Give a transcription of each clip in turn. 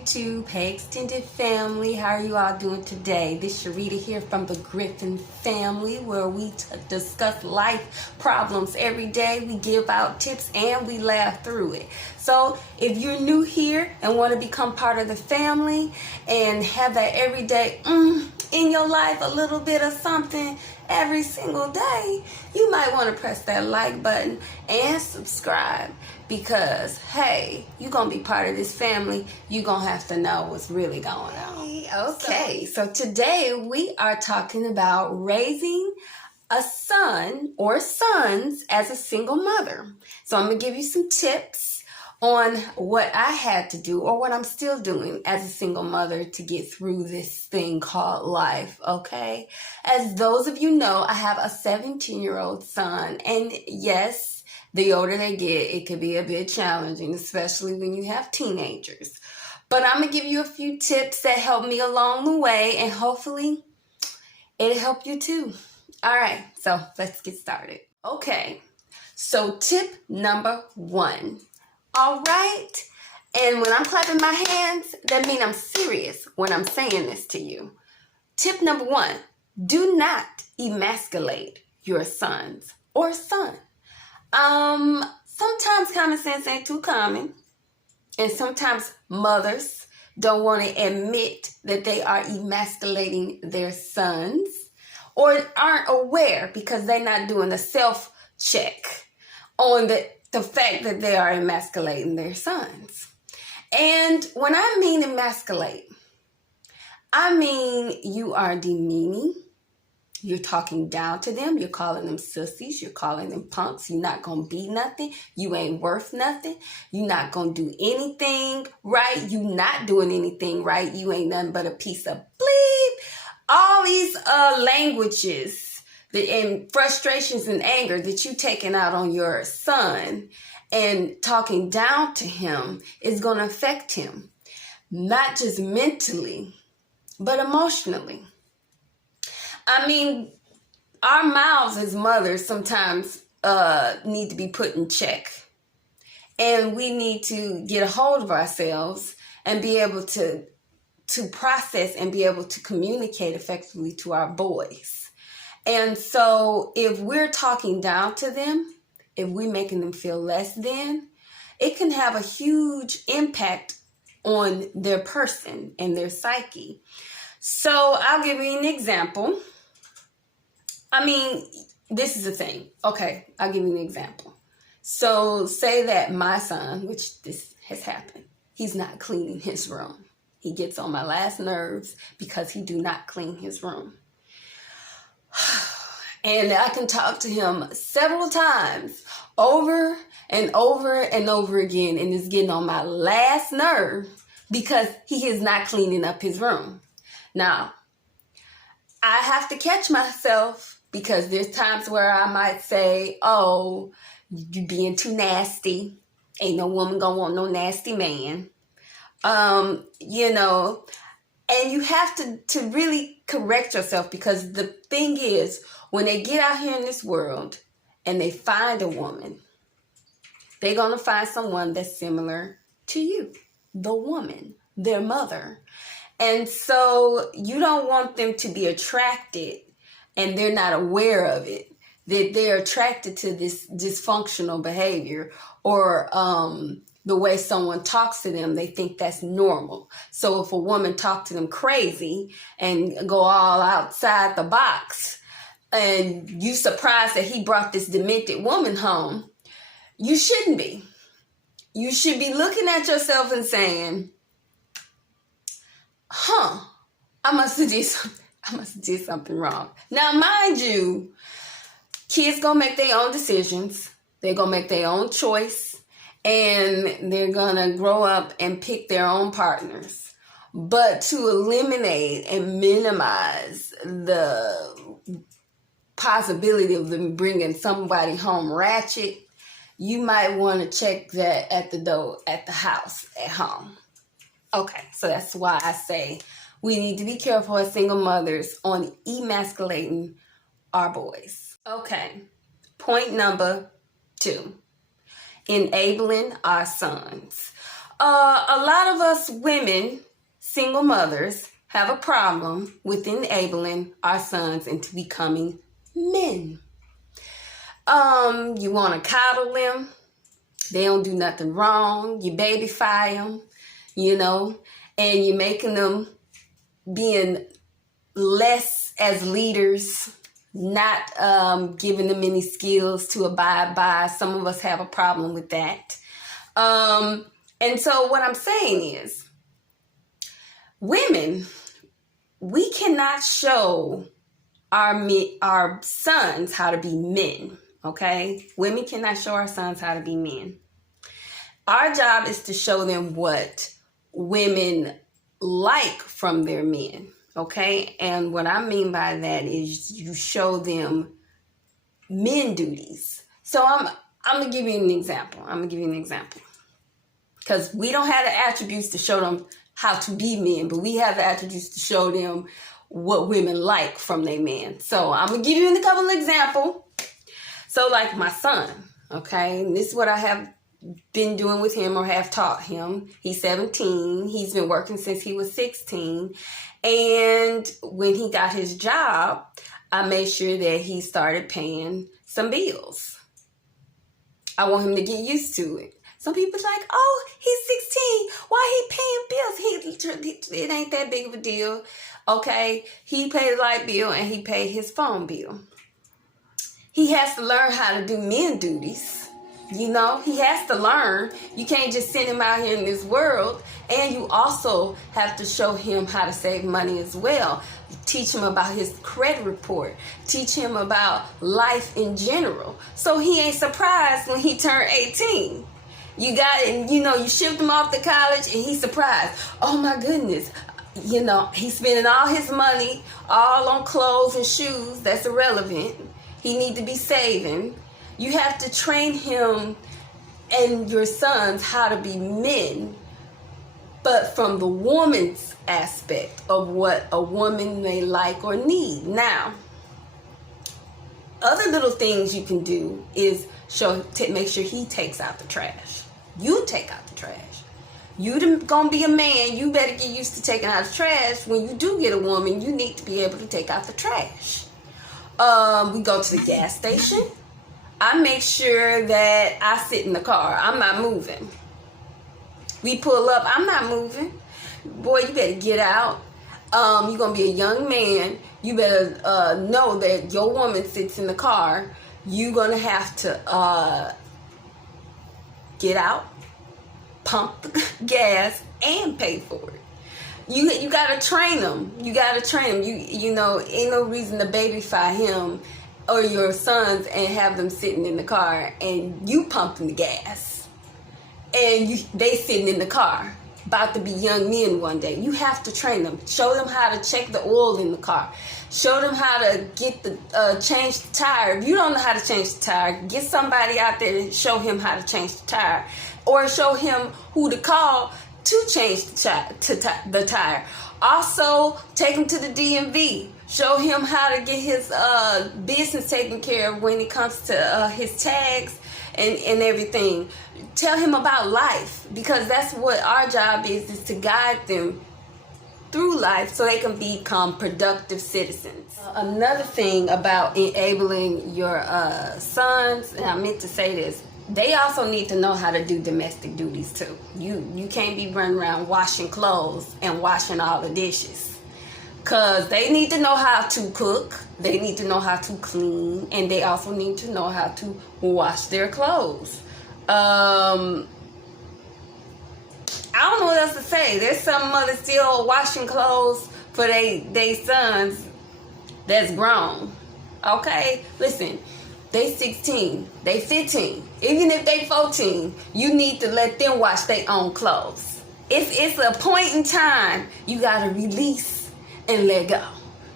YouTube. Hey, extended family. How are you all doing today? This is Sharita here from the Griffins family, where we discuss life problems every day. We give out tips and we laugh through it. So if you're new here and want to become part of the family and have that everyday in your life, a little bit of something every single day, you might want to press that like button and subscribe, because hey, you're gonna be part of this family. You're gonna have to know what's really going on. Okay, so today we are talking about raising a son or sons as a single mother. So I'm gonna give you some tips on what I had to do, or what I'm still doing as a single mother, to get through this thing called life, okay? As those of you know, I have a 17-year-old son, and yes, the older they get, it can be a bit challenging, especially when you have teenagers. But I'm gonna give you a few tips that help me along the way, and hopefully it'll help you too. All right, so let's get started. Okay, so tip number 1. All right, and when I'm clapping my hands, that means I'm serious when I'm saying this to you. Tip number 1, do not emasculate your sons or son. Sometimes common sense ain't too common, and sometimes mothers don't want to admit that they are emasculating their sons, or aren't aware because they're not doing a self-check on the fact that they are emasculating their sons. And when I mean emasculate, I mean you are demeaning. You're talking down to them. You're calling them sissies. You're calling them punks. You're not going to be nothing. You ain't worth nothing. You're not going to do anything right. You not doing anything right. You ain't nothing but a piece of bleep. All these languages and frustrations and anger that you taking out on your son and talking down to him is going to affect him, not just mentally, but emotionally. I mean, our mouths as mothers sometimes need to be put in check, and we need to get a hold of ourselves and be able to process and be able to communicate effectively to our boys. And so if we're talking down to them, if we're making them feel less than, it can have a huge impact on their person and their psyche. So I'll give you an example. I mean, this is the thing. Okay, I'll give you an example. So say that my son, which this has happened, he's not cleaning his room. He gets on my last nerves because he do not clean his room. And I can talk to him several times over and over and over again, and it's getting on my last nerve because he is not cleaning up his room. Now, I have to catch myself, because there's times where I might say, oh, you being too nasty. Ain't no woman gonna want no nasty man. And you have to really correct yourself, because the thing is, when they get out here in this world and they find a woman, they're going to find someone that's similar to you, the woman, their mother. And so you don't want them to be attracted, and they're not aware of it, that they're attracted to this dysfunctional behavior, or the way someone talks to them. They think that's normal. So if a woman talk to them crazy and go all outside the box, and you surprised that he brought this demented woman home, you shouldn't be. You should be looking at yourself and saying, I must have did something wrong. Now, mind you, kids gonna make their own decisions. They're gonna make their own choice, and they're gonna grow up and pick their own partners. But to eliminate and minimize the possibility of them bringing somebody home ratchet, you might want to check that at the door, at the house, at home. Okay, so that's why I say we need to be careful as single mothers on emasculating our boys. Okay, point number 2, enabling our sons. A lot of us women, single mothers, have a problem with enabling our sons into becoming men. You want to coddle them. They don't do nothing wrong. You babyfy them, and you're making them being less as leaders, not giving them any skills to abide by. Some of us have a problem with that. And so what I'm saying is, women, we cannot show our sons how to be men, okay? Women cannot show our sons how to be men. Our job is to show them what women like from their men, okay? And what I mean by that is you show them men duties. So I'm going to give you an example. Because we don't have the attributes to show them how to be men, but we have the attributes to show them what women like from their men. So I'm going to give you a couple of examples. So like my son, okay? And this is what I have been doing with him or have taught him. He's 17. He's been working since he was 16. And when he got his job, I made sure that he started paying some bills. I want him to get used to it. Some people's like, oh, he's 16. Why he paying bills? It ain't that big of a deal. Okay, he paid the light bill and he paid his phone bill. He has to learn how to do men duties. He has to learn. You can't just send him out here in this world. And you also have to show him how to save money as well. Teach him about his credit report. Teach him about life in general. So he ain't surprised when he turned 18. You shipped him off to college and he's surprised. Oh my goodness. He's spending all his money all on clothes and shoes. That's irrelevant. He need to be saving. You have to train him and your sons how to be men, but from the woman's aspect of what a woman may like or need. Now, other little things you can do is make sure he takes out the trash. You take out the trash. You gonna be a man, you better get used to taking out the trash. When you do get a woman, you need to be able to take out the trash. We go to the gas station. I make sure that I sit in the car. I'm not moving. We pull up. I'm not moving. Boy, you better get out. You're going to be a young man. You better know that your woman sits in the car. You're going to have to get out, pump the gas, and pay for it. You got to train them. You ain't no reason to babyfy him or your sons and have them sitting in the car and you pumping the gas and they sitting in the car about to be young men one day. You have to train them. Show them how to check the oil in the car. Show them how to get change the tire. If you don't know how to change the tire, get somebody out there to show him how to change the tire, or show him who to call to change the tire. Also, take him to the DMV. Show him how to get his business taken care of when it comes to his tags and everything. Tell him about life, because that's what our job is to guide them through life so they can become productive citizens. Another thing about enabling your sons, and I meant to say this, they also need to know how to do domestic duties too. You can't be running around washing clothes and washing all the dishes. Because they need to know how to cook, they need to know how to clean, and they also need to know how to wash their clothes. I don't know what else to say. There's some mothers still washing clothes for they sons that's grown. Okay? Listen, they 16, they 15. Even if they 14, you need to let them wash their own clothes. It's a point in time you got to release and let go.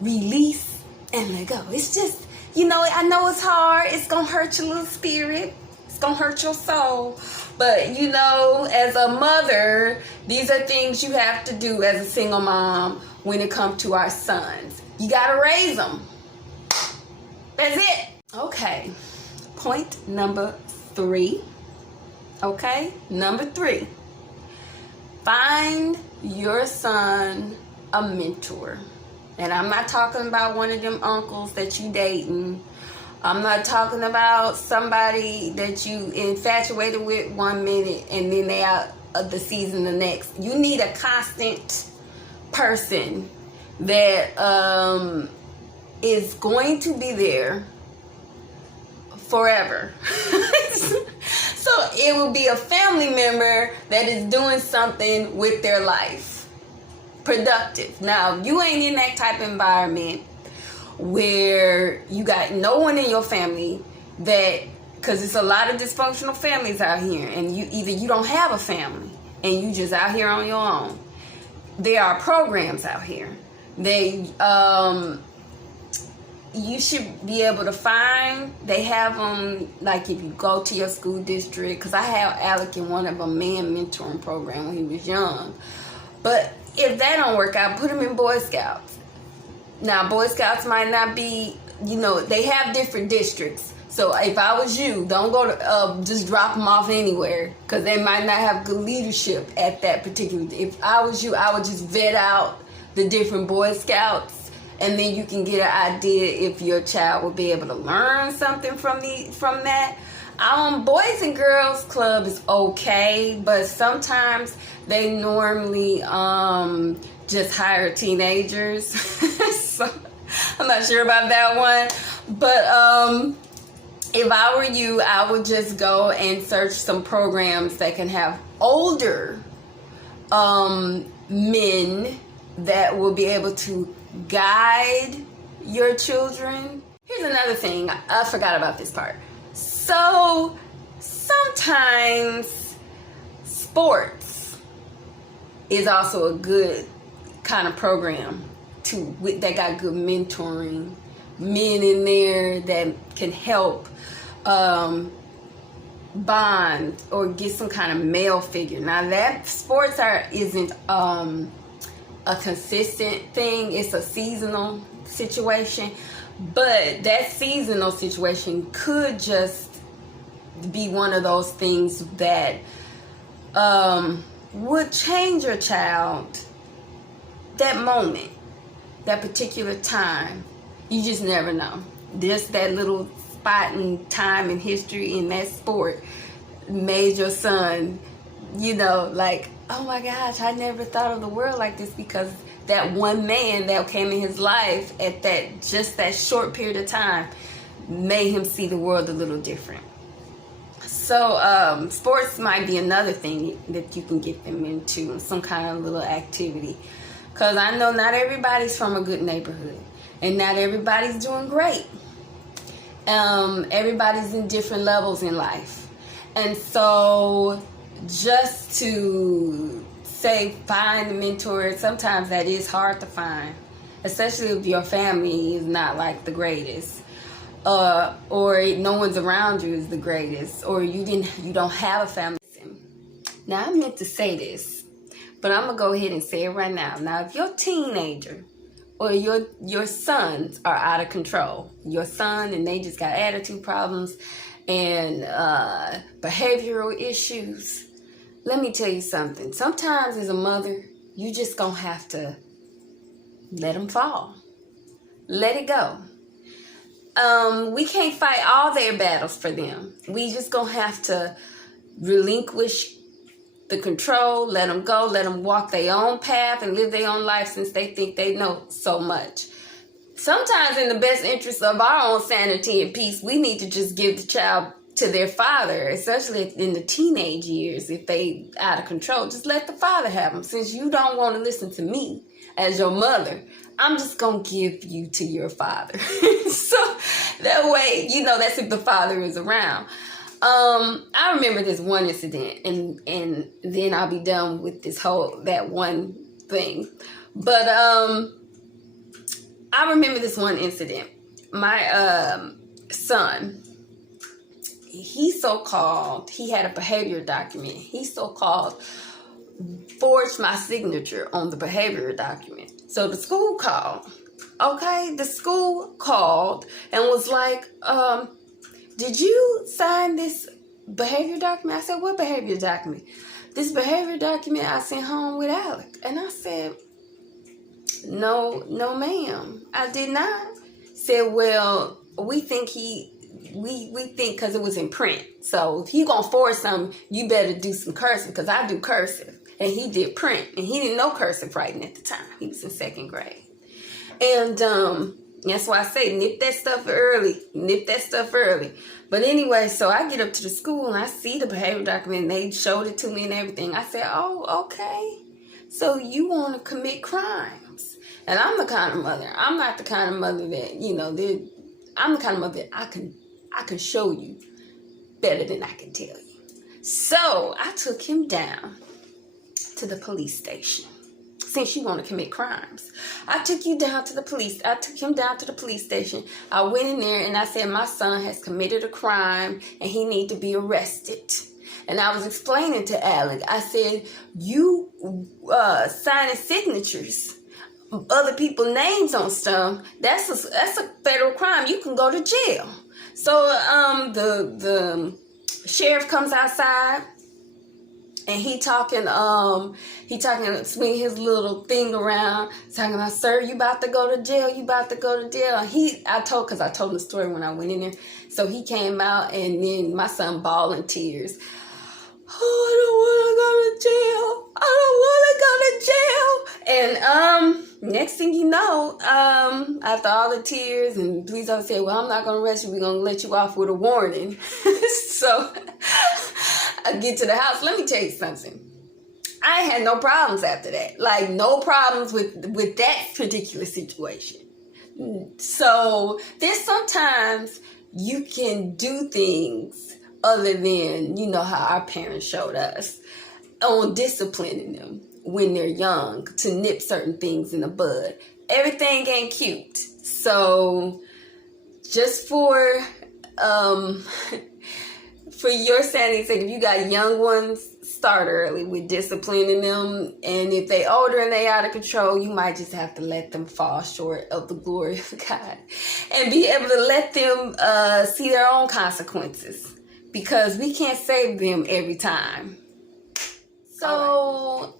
Release and let go. It's just, I know it's hard. It's going to hurt your little spirit. It's going to hurt your soul. But, as a mother, these are things you have to do as a single mom when it comes to our sons. You got to raise them. That's it. Okay. Point number 3. Okay. Number 3. Find your son a mentor. And I'm not talking about one of them uncles that you dating. I'm not talking about somebody that you infatuated with one minute and then they out of the season the next. You need a constant person that is going to be there forever. So it will be a family member that is doing something with their life. Productive. Now, you ain't in that type of environment where you got no one in your family that, because it's a lot of dysfunctional families out here, and you don't have a family and you just out here on your own. There are programs out here. You should be able to find, they have them, like if you go to your school district, because I had Alec in one of a man mentoring program when he was young. But if that don't work out, put him in Boy Scouts. Now, Boy Scouts might not be, they have different districts. So if I was you, don't go to, just drop them off anywhere, because they might not have good leadership at that particular. If I was you, I would just vet out the different Boy Scouts, and then you can get an idea if your child will be able to learn something from that. Boys and Girls Club is okay, but sometimes they normally just hire teenagers. So I'm not sure about that one. But if I were you, I would just go and search some programs that can have older men that will be able to guide your children. Here's another thing. I forgot about this part. So sometimes sports is also a good kind of program that got good mentoring, men in there that can help bond or get some kind of male figure. Now that sports isn't a consistent thing, it's a seasonal situation, but that seasonal situation could just be one of those things that would change your child that moment, that particular time. You just never know. Just that little spot in time in history in that sport made your son, like, oh my gosh, I never thought of the world like this, because that one man that came in his life at that short period of time made him see the world a little different. So sports might be another thing that you can get them into, some kind of little activity. Because I know not everybody's from a good neighborhood, and not everybody's doing great. Everybody's in different levels in life. And so just to say find a mentor, sometimes that is hard to find, especially if your family is not like the greatest, or no one's around you is the greatest, or you don't have a family. Now I meant to say this, but I'm gonna go ahead and say it right now. Now, if your teenager or your sons are out of control, your son and they just got attitude problems and behavioral issues, let me tell you something. Sometimes as a mother, you just gonna have to let them fall. Let it go. We can't fight all their battles for them. We just gonna have to relinquish the control, let them go, let them walk their own path and live their own life, since they think they know so much. Sometimes in the best interest of our own sanity and peace, we need to just give the child to their father, especially in the teenage years. If they out of control, just let the father have them. Since you don't want to listen to me as your mother, I'm just going to give you to your father. So that way, that's if the father is around. I remember this one incident, and then I'll be done with that one thing. But I remember this one incident. My son, he had a behavior document. He so-called forged my signature on the behavior document. So the school called. Okay, the school called and was like, did you sign this behavior document? I said, what behavior document? this behavior document I sent home with Alec. And I said, no, ma'am, I did not. Said, well, we think we think because it was in print. So if you gonna force something, you better do some cursive, because I do cursive. And he did print, and he didn't know cursive writing at the time. He was in 2nd grade. And that's why I say nip that stuff early. But anyway, so I get up to the school and I see the behavior document, and they showed it to me and everything. I said, oh, okay. So you want to commit crimes. And I'm the kind of mother. I'm not the kind of mother that, I'm the kind of mother that I can show you better than I can tell you. So I took him down to the police station. Since you want to commit crimes, I took him down to the police station. I went in there and I said, my son has committed a crime and he needs to be arrested. And I was explaining to Alec, I said, you signing signatures, other people's names on stuff, that's a federal crime. You can go to jail. So the sheriff comes outside. And he talking, swinging his little thing around, talking about, sir, you about to go to jail, I told him the story when I went in there. So he came out, and then my son bawling tears. Oh, I don't want to go to jail. And next thing you know, after all the tears, and the police officer said, well, I'm not going to arrest you. We're going to let you off with a warning. So I get to the house. Let me tell you something. I had no problems after that. Like, no problems with that particular situation. So there's sometimes you can do things other than, how our parents showed us on disciplining them when they're young to nip certain things in the bud. Everything ain't cute. So just for your sanity's sake, if you got young ones, start early with disciplining them. And if they older and they out of control, you might just have to let them fall short of the glory of God and be able to let them see their own consequences, because we can't save them every time. So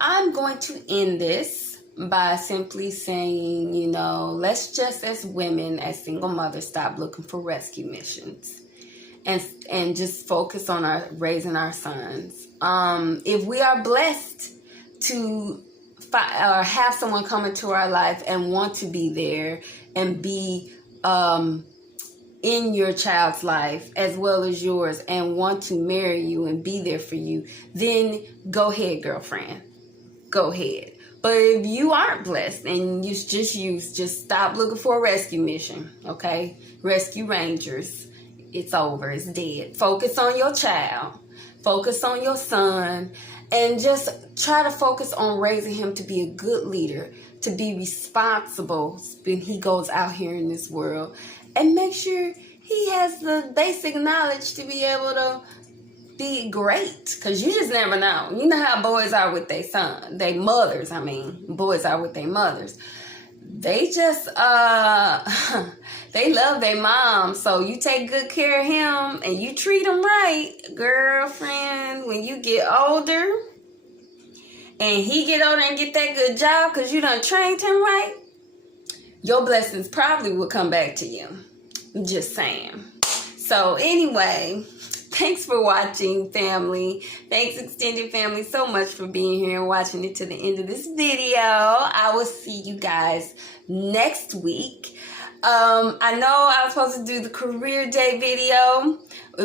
I'm going to end this by simply saying, let's just, as women, as single mothers, stop looking for rescue missions. And just focus on raising our sons. If we are blessed to or have someone come into our life and want to be there and be in your child's life as well as yours, and want to marry you and be there for you, then go ahead, girlfriend. Go ahead. But if you aren't blessed and just stop looking for a rescue mission, okay? Rescue Rangers. It's over. It's dead. Focus on your child. Focus on your son. And just try to focus on raising him to be a good leader, to be responsible when he goes out here in this world. And make sure he has the basic knowledge to be able to be great. Because you just never know. You know how boys are with their son. They mothers, boys are with their mothers. They just, they love their mom. So you take good care of him and you treat him right, girlfriend. When you get older and he get older and get that good job because you done trained him right, your blessings probably will come back to you. Just saying. So anyway, thanks for watching, family. Thanks, extended family, so much for being here and watching it to the end of this video. I will see you guys next week. I know I was supposed to do the career day video,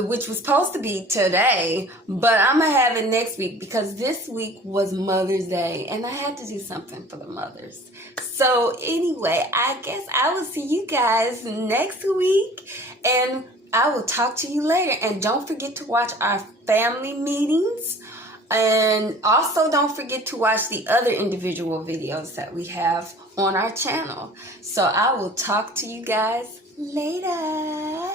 which was supposed to be today, but I'm going to have it next week because this week was Mother's Day and I had to do something for the mothers. So anyway, I guess I will see you guys next week, and I will talk to you later. And don't forget to watch our family meetings. And also don't forget to watch the other individual videos that we have on our channel. So I will talk to you guys later.